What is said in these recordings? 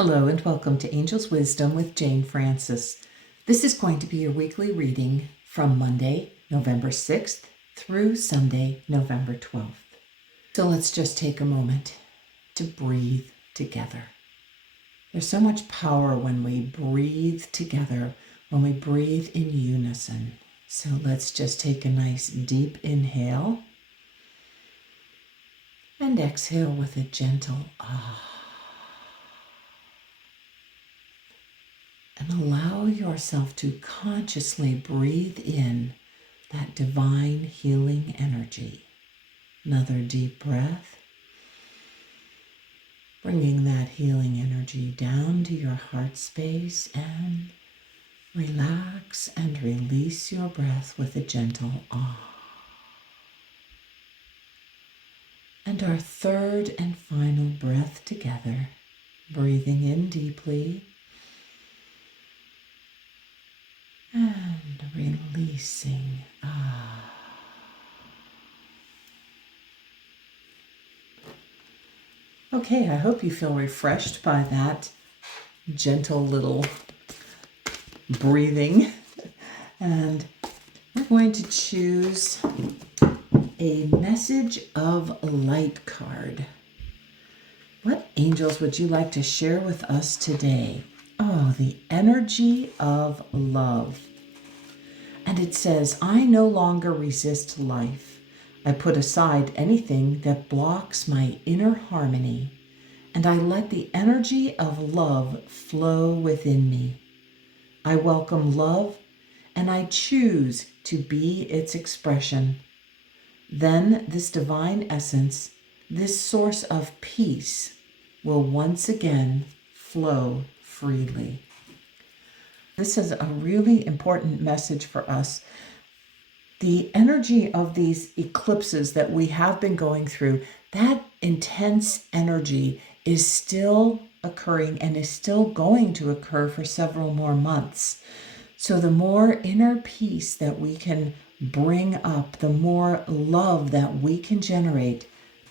Hello and welcome to Angel's Wisdom with Jane Francis. This is going to be your weekly reading from Monday, November 6th through Sunday, November 12th. So let's just take a moment to breathe together. There's so much power when we breathe together, when we breathe in unison. So let's just take a nice deep inhale and exhale with a gentle ah. And allow yourself to consciously breathe in that divine healing energy. Another deep breath, bringing that healing energy down to your heart space, and relax and release your breath with a gentle ah. And our third and final breath together, breathing in deeply and releasing. Ah. Okay, I hope you feel refreshed by that gentle little breathing. And we're going to choose a message of light card. What angels would you like to share with us today? Oh, the energy of love. And it says, I no longer resist life. I put aside anything that blocks my inner harmony, and I let the energy of love flow within me. I welcome love, and I choose to be its expression. Then this divine essence, this source of peace, will once again flow freely. This is a really important message for us. The energy of these eclipses that we have been going through, that intense energy is still occurring and is still going to occur for several more months. So the more inner peace that we can bring up, the more love that we can generate,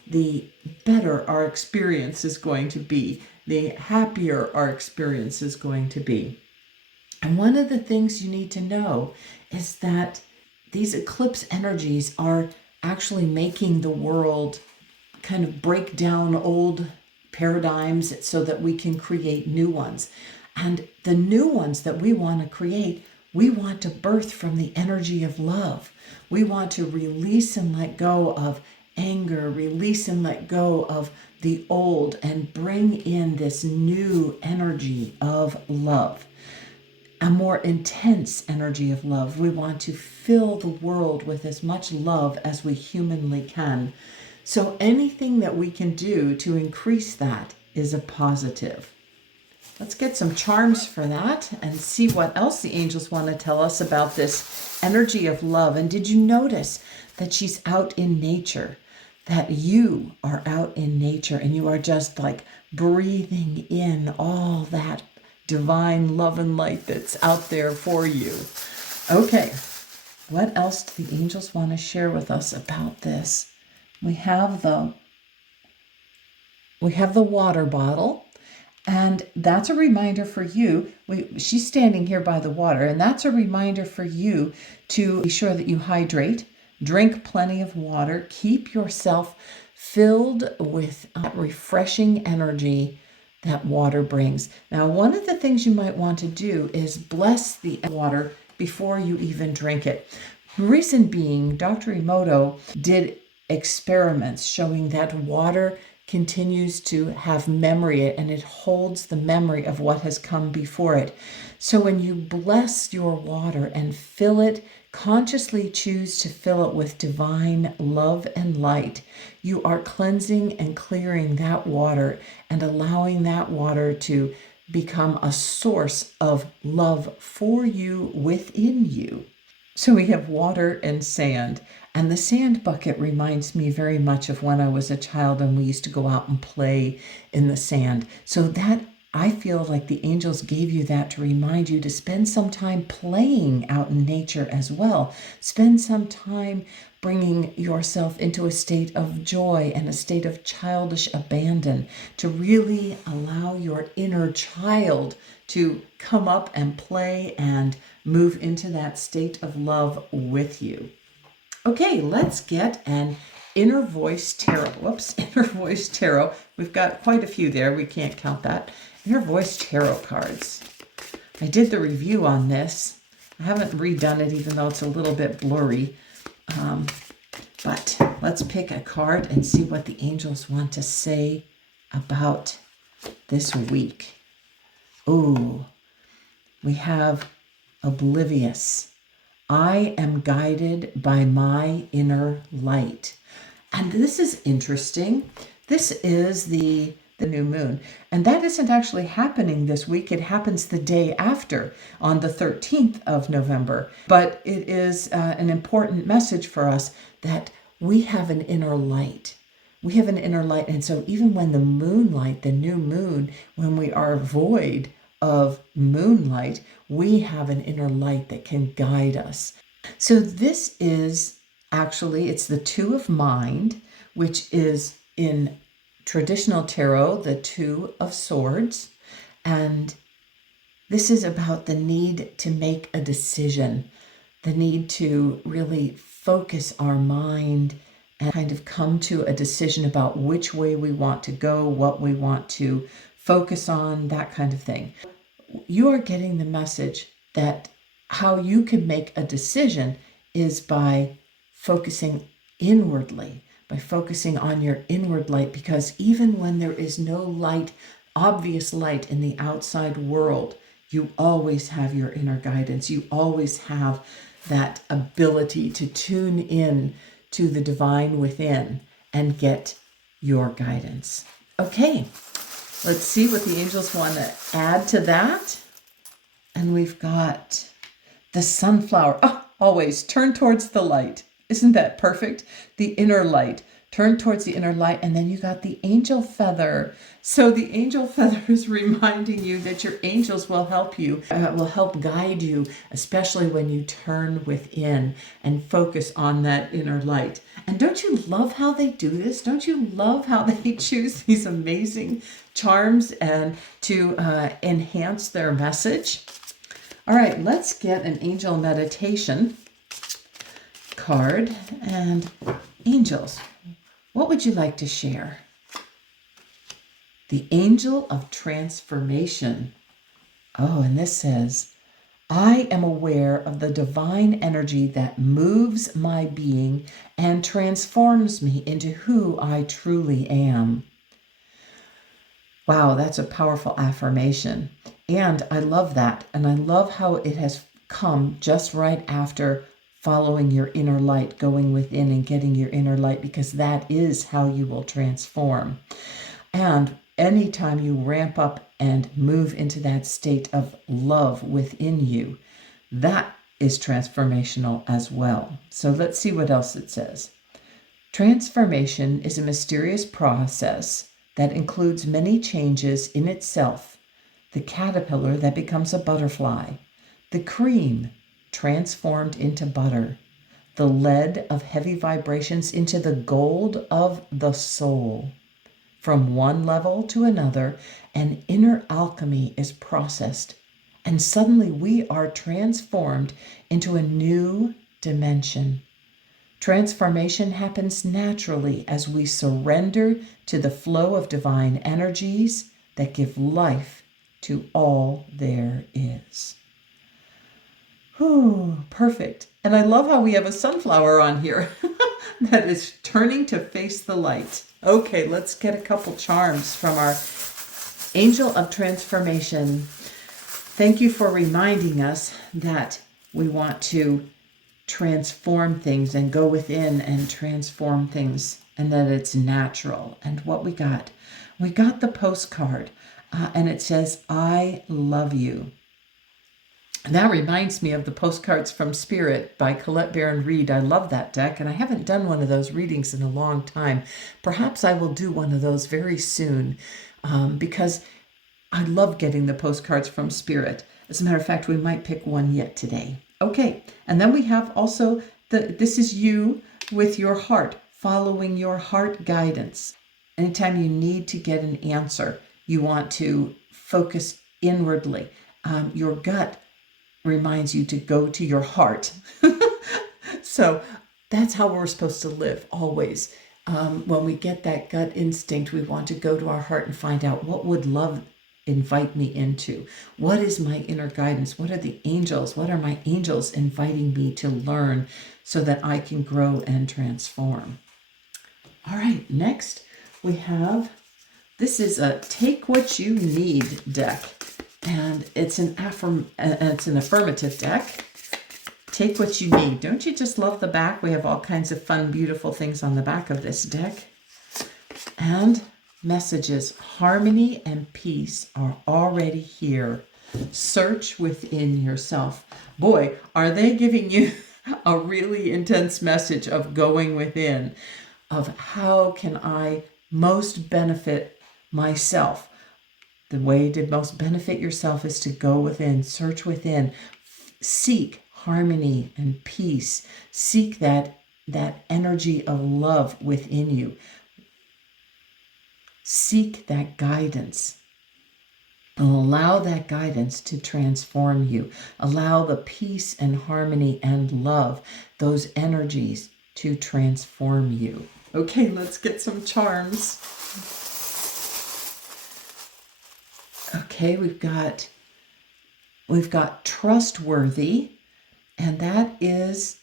the better our experience is going to be, the happier our experience is going to be. And one of the things you need to know is that these eclipse energies are actually making the world kind of break down old paradigms so that we can create new ones. And the new ones that we want to create, we want to birth from the energy of love. We want to release and let go of anger, release and let go of the old, and bring in this new energy of love. A more intense energy of love. We want to fill the world with as much love as we humanly can. So anything that we can do to increase that is a positive. Let's get some charms for that and see what else the angels want to tell us about this energy of love. And did you notice that she's out in nature? That you are out in nature and you are just like breathing in all that divine love and light that's out there for you. Okay, what else do the angels want to share with us about this? We have the water bottle, and that's a reminder for you. She's standing here by the water, and that's a reminder for you to be sure that you hydrate, drink plenty of water, keep yourself filled with refreshing energy that water brings. Now, one of the things you might want to do is bless the water before you even drink it. The reason being, Dr. Emoto did experiments showing that water continues to have memory and it holds the memory of what has come before it. So when you bless your water and fill it, consciously choose to fill it with divine love and light, you are cleansing and clearing that water and allowing that water to become a source of love for you within you. So we have water and sand. And the sand bucket reminds me very much of when I was a child and we used to go out and play in the sand. So that, I feel like the angels gave you that to remind you to spend some time playing out in nature as well. Spend some time bringing yourself into a state of joy and a state of childish abandon to really allow your your inner child to come up and play and move into that state of love with you. Okay, let's get an inner voice tarot. Whoops, inner voice tarot. We've got quite a few there. We can't count that. Inner voice tarot cards. I did the review on this. I haven't redone it, even though it's a little bit blurry. But let's pick a card and see what the angels want to say about this week. Ooh, we have oblivious. I am guided by my inner light. And this is interesting. This is the new moon. And that isn't actually happening this week. It happens the day after, on the 13th of November. But it is an important message for us that we have an inner light. We have an inner light. And so even when the moonlight, the new moon, when we are void of moonlight, we have an inner light that can guide us. So this is actually, it's the Two of Mind, which is in traditional tarot, the Two of Swords. And this is about the need to make a decision, the need to really focus our mind and kind of come to a decision about which way we want to go, what we want to focus on, that kind of thing. You are getting the message that how you can make a decision is by focusing inwardly, by focusing on your inward light, because even when there is no light, obvious light in the outside world, you always have your inner guidance. You always have that ability to tune in to the divine within and get your guidance. Okay, let's see what the angels want to add to that. And we've got the sunflower. Oh, always turn towards the light. Isn't that perfect? The inner light. Turn towards the inner light. And then you got the angel feather. So the angel feather is reminding you that your angels will help you, will help guide you, especially when you turn within and focus on that inner light. And don't you love how they do this? Don't you love how they choose these amazing charms and to enhance their message? All right, let's get an angel meditation card. And angels, what would you like to share? The angel of transformation. Oh, and this says, I am aware of the divine energy that moves my being and transforms me into who I truly am. Wow, that's a powerful affirmation. And I love that. And I love how it has come just right after following your inner light, going within and getting your inner light, because that is how you will transform. And anytime you ramp up and move into that state of love within you, that is transformational as well. So let's see what else it says. Transformation is a mysterious process that includes many changes in itself. The caterpillar that becomes a butterfly, the cream transformed into butter, the lead of heavy vibrations into the gold of the soul. From one level to another, an inner alchemy is processed, and suddenly we are transformed into a new dimension. Transformation happens naturally as we surrender to the flow of divine energies that give life to all there is. Whew, perfect. And I love how we have a sunflower on here that is turning to face the light. Okay, let's get a couple charms from our angel of transformation. Thank you for reminding us that we want to transform things and go within and transform things, and that it's natural. And what we got the postcard, and it says, I love you. And that reminds me of the Postcards from Spirit by Colette Baron Reid. I love that deck, and I haven't done one of those readings in a long time. Perhaps I will do one of those very soon, because I love getting the Postcards from Spirit. As a matter of fact, we might pick one yet today. Okay, and then we have also this is you with your heart, following your heart guidance. Anytime you need to get an answer, You want to focus inwardly. Your gut reminds you to go to your heart. So that's how we're supposed to live always. When we get that gut instinct, we want to go to our heart and find out, what would love invite me into? What is my inner guidance? What are the angels? What are my angels inviting me to learn so that I can grow and transform? All right, next we have, this is a Take What You Need deck, and it's an affirmative deck. Take what you need. Don't you just love the back? We have all kinds of fun, beautiful things on the back of this deck. And messages. Harmony and peace are already here. Search within yourself. Boy, are they giving you a really intense message of going within, of how can I most benefit myself. The way to most benefit yourself is to go within, search within, seek harmony and peace. Seek that energy of love within you. Seek that guidance. And allow that guidance to transform you. Allow the peace and harmony and love, those energies, to transform you. Okay, let's get some charms. Okay, we've got trustworthy. And that is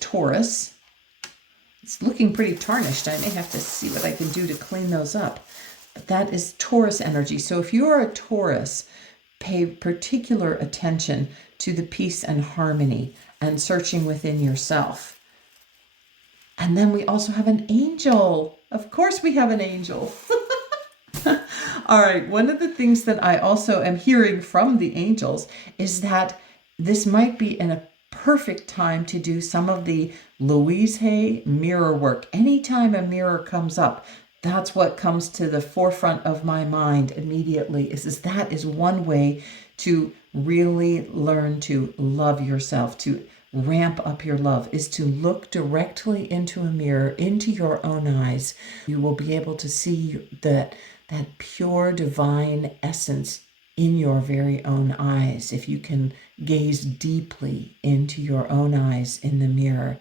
Taurus. It's looking pretty tarnished. I may have to see what I can do to clean those up. But that is Taurus energy. So if you are a Taurus, pay particular attention to the peace and harmony and searching within yourself. And then we also have an angel. Of course we have an angel. All right, one of the things that I also am hearing from the angels is that this might be a perfect time to do some of the Louise Hay mirror work. Anytime a mirror comes up, that's what comes to the forefront of my mind immediately, is that is one way to really learn to love yourself, to ramp up your love, is to look directly into a mirror, into your own eyes. You will be able to see that pure divine essence in your very own eyes. If you can gaze deeply into your own eyes in the mirror,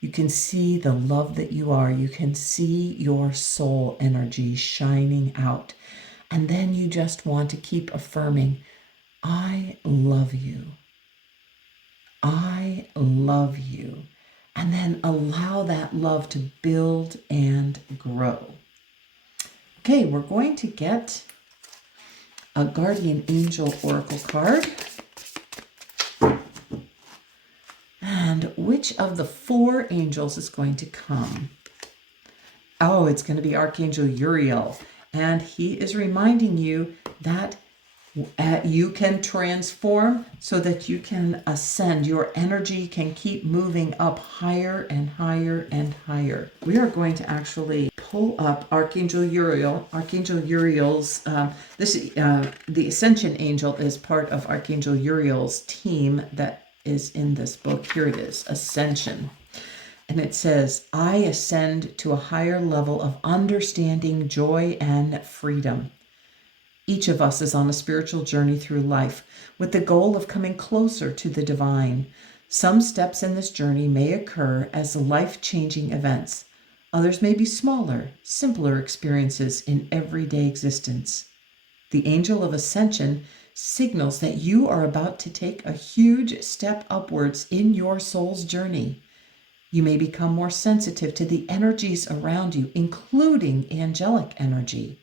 you can see the love that you are. You can see your soul energy shining out. And then you just want to keep affirming, I love you. I love you. And then allow that love to build and grow. Okay, we're going to get a Guardian Angel Oracle card. And which of the 4 angels is going to come? Oh, it's going to be Archangel Uriel. And he is reminding you that you can transform so that you can ascend. Your energy can keep moving up higher and higher and higher. We are going to actually pull up Archangel Uriel. Archangel Uriel's, the Ascension Angel is part of Archangel Uriel's team that is in this book. Here it is, Ascension. And it says, I ascend to a higher level of understanding, joy, and freedom. Each of us is on a spiritual journey through life with the goal of coming closer to the divine. Some steps in this journey may occur as life-changing events. Others may be smaller, simpler experiences in everyday existence. The angel of ascension signals that you are about to take a huge step upwards in your soul's journey. You may become more sensitive to the energies around you, including angelic energy.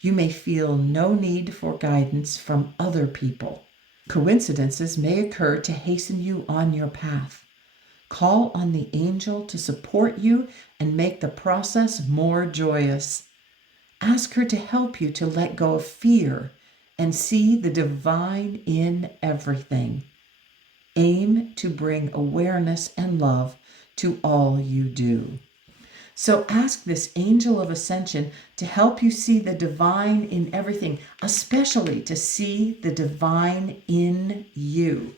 You may feel no need for guidance from other people. Coincidences may occur to hasten you on your path. Call on the angel to support you and make the process more joyous. Ask her to help you to let go of fear and see the divine in everything. Aim to bring awareness and love to all you do. So ask this angel of ascension to help you see the divine in everything, especially to see the divine in you.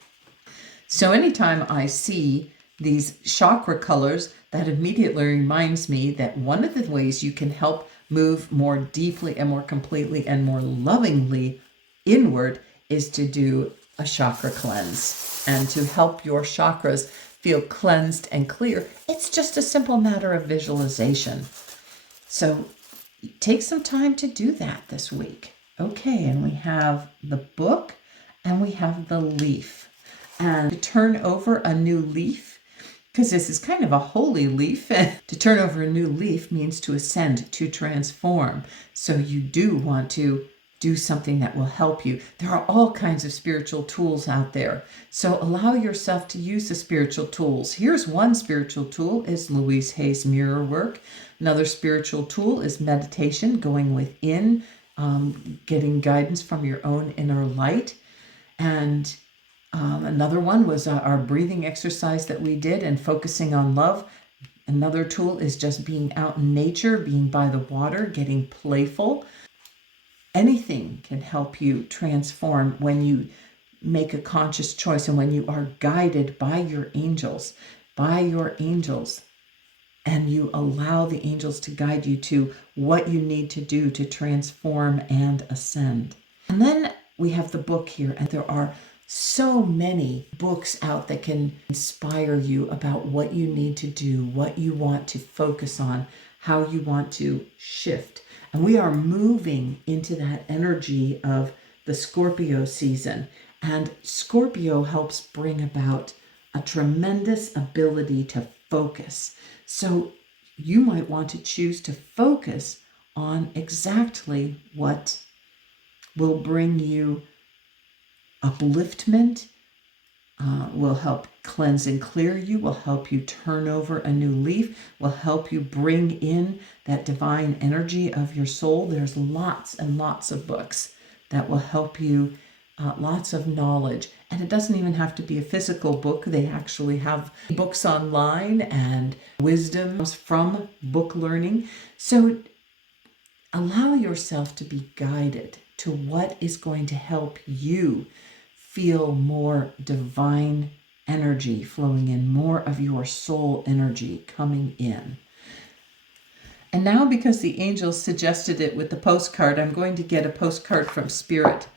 So anytime I see these chakra colors, that immediately reminds me that one of the ways you can help move more deeply and more completely and more lovingly inward is to do a chakra cleanse and to help your chakras feel cleansed and clear. It's just a simple matter of visualization. So take some time to do that this week. Okay, and we have the book and we have the leaf. And to turn over a new leaf, because this is kind of a holy leaf, to turn over a new leaf means to ascend, to transform. So you do want to do something that will help you. There are all kinds of spiritual tools out there. So allow yourself to use the spiritual tools. Here's one spiritual tool is Louise Hay's mirror work. Another spiritual tool is meditation, going within, getting guidance from your own inner light. And another one was our breathing exercise that we did and focusing on love. Another tool is just being out in nature, being by the water, getting playful. Anything can help you transform when you make a conscious choice and when you are guided by your angels, and you allow the angels to guide you to what you need to do to transform and ascend. And then we have the book here, and there are so many books out that can inspire you about what you need to do, what you want to focus on, how you want to shift. And we are moving into that energy of the Scorpio season. And Scorpio helps bring about a tremendous ability to focus. So you might want to choose to focus on exactly what will bring you upliftment, will help cleanse and clear you, will help you turn over a new leaf, will help you bring in that divine energy of your soul. There's lots and lots of books that will help you, lots of knowledge. And it doesn't even have to be a physical book. They actually have books online and wisdoms from book learning. So allow yourself to be guided to what is going to help you feel more divine energy flowing in, more of your soul energy coming in. And now, because the angels suggested it with the postcard, I'm going to get a postcard from Spirit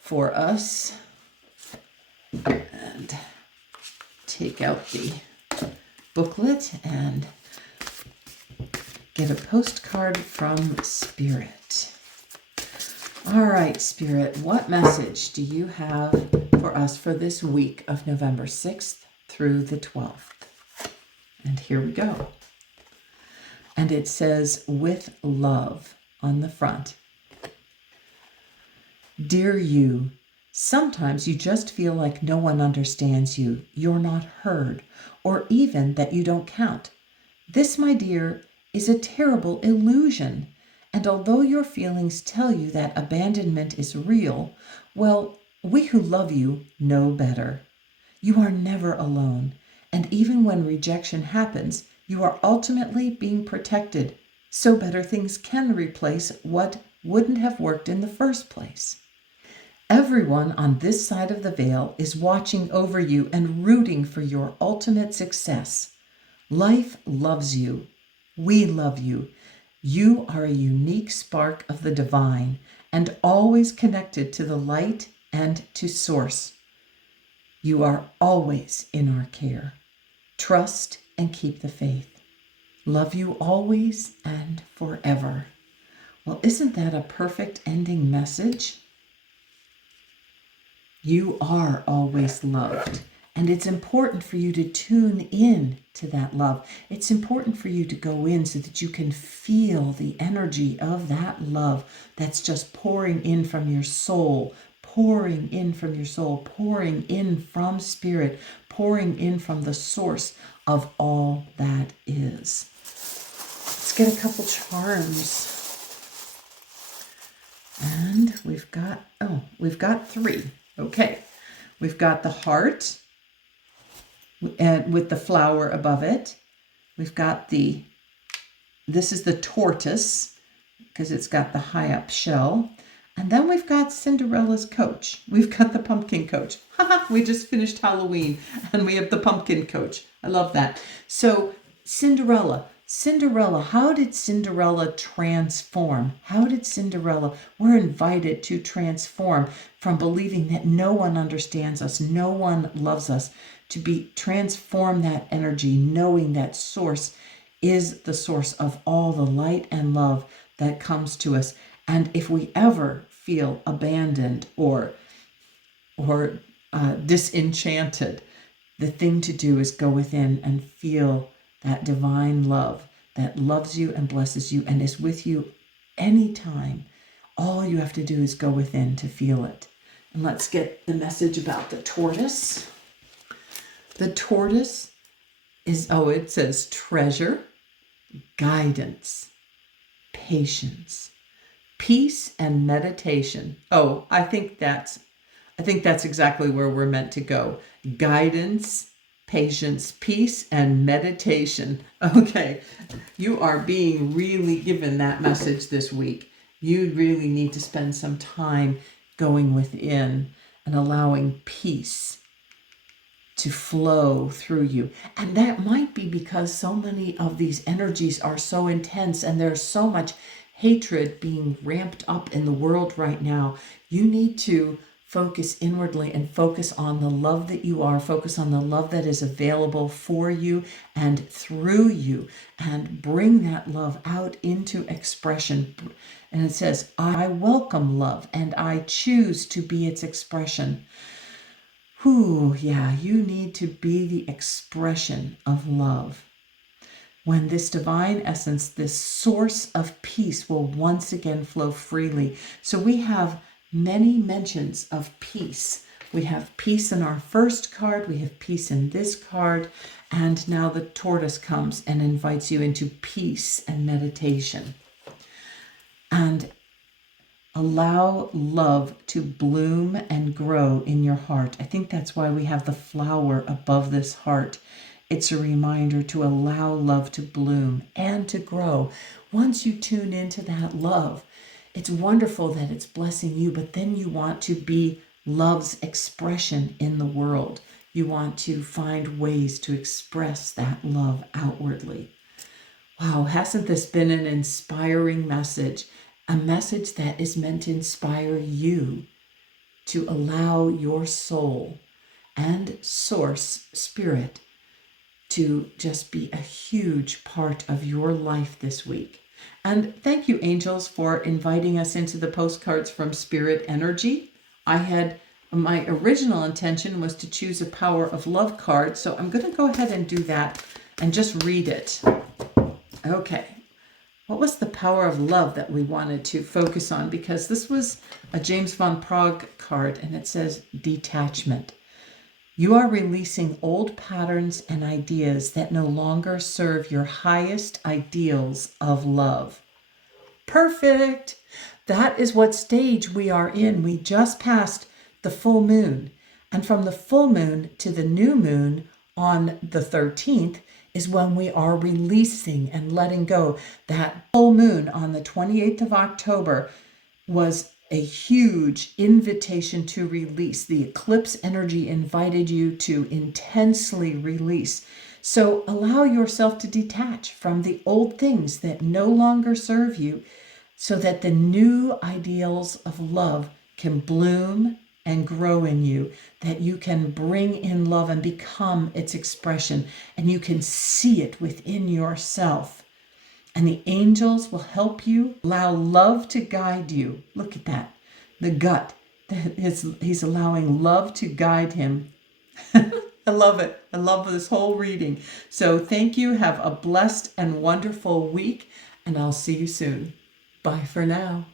for us and take out the booklet and get a postcard from Spirit. All right, Spirit, what message do you have for us for this week of November 6th through the 12th? And here we go. And it says, with love on the front. Dear you, sometimes you just feel like no one understands you, you're not heard, or even that you don't count. This, my dear, is a terrible illusion. And although your feelings tell you that abandonment is real, well, we who love you know better. You are never alone, and even when rejection happens, you are ultimately being protected, so better things can replace what wouldn't have worked in the first place. Everyone on this side of the veil is watching over you and rooting for your ultimate success. Life loves you. We love you. You are a unique spark of the divine and always connected to the light and to source. You are always in our care. Trust and keep the faith. Love you always and forever. Well, isn't that a perfect ending message? You are always loved. And it's important for you to tune in to that love. It's important for you to go in so that you can feel the energy of that love that's just pouring in from your soul, pouring in from your soul, pouring in from Spirit, pouring in from the source of all that is. Let's get a couple charms. And we've got 3. Okay. We've got the heart, and with the flower above it. We've got this is the tortoise, because it's got the high up shell. And then we've got Cinderella's coach. We've got the pumpkin coach. We just finished Halloween and we have the pumpkin coach. I love that. So Cinderella, Cinderella, how did Cinderella transform? We're invited to transform from believing that no one understands us, no one loves us, to transform that energy, knowing that source is the source of all the light and love that comes to us. And if we ever feel abandoned or disenchanted, the thing to do is go within and feel that divine love that loves you and blesses you and is with you anytime. All you have to do is go within to feel it. And let's get the message about the tortoise. The tortoise it says treasure, guidance, patience, peace, and meditation. Oh, I think that's exactly where we're meant to go. Guidance, patience, peace, and meditation. Okay, you are being really given that message this week. You really need to spend some time going within and allowing peace to flow through you. And that might be because so many of these energies are so intense and there's so much hatred being ramped up in the world right now. You need to focus inwardly and focus on the love that you are, focus on the love that is available for you and through you, and bring that love out into expression. And it says, I welcome love and I choose to be its expression. You need to be the expression of love. When this divine essence, this source of peace will once again flow freely. So we have many mentions of peace. We have peace in our first card, we have peace in this card, and now the tortoise comes and invites you into peace and meditation. And allow love to bloom and grow in your heart. I think that's why we have the flower above this heart. It's a reminder to allow love to bloom and to grow. Once you tune into that love, it's wonderful that it's blessing you, but then you want to be love's expression in the world. You want to find ways to express that love outwardly. Wow, hasn't this been an inspiring message? A message that is meant to inspire you to allow your soul and source spirit to just be a huge part of your life this week. And thank you, angels, for inviting us into the postcards from Spirit Energy. My original intention was to choose a Power of Love card, so I'm going to go ahead and do that and just read it. Okay. What was the power of love that we wanted to focus on? Because this was a James von Prague card, and it says detachment. You are releasing old patterns and ideas that no longer serve your highest ideals of love. Perfect. That is what stage we are in. We just passed the full moon. And from the full moon to the new moon on the 13th is when we are releasing and letting go. That full moon on the 28th of October was a huge invitation to release. The eclipse energy invited you to intensely release. So allow yourself to detach from the old things that no longer serve you so that the new ideals of love can bloom and grow in you, that you can bring in love and become its expression, and you can see it within yourself. And the angels will help you. Allow love to guide you. Look at that. The gut. He's allowing love to guide him. I love it. I love this whole reading. So thank you. Have a blessed and wonderful week, and I'll see you soon. Bye for now.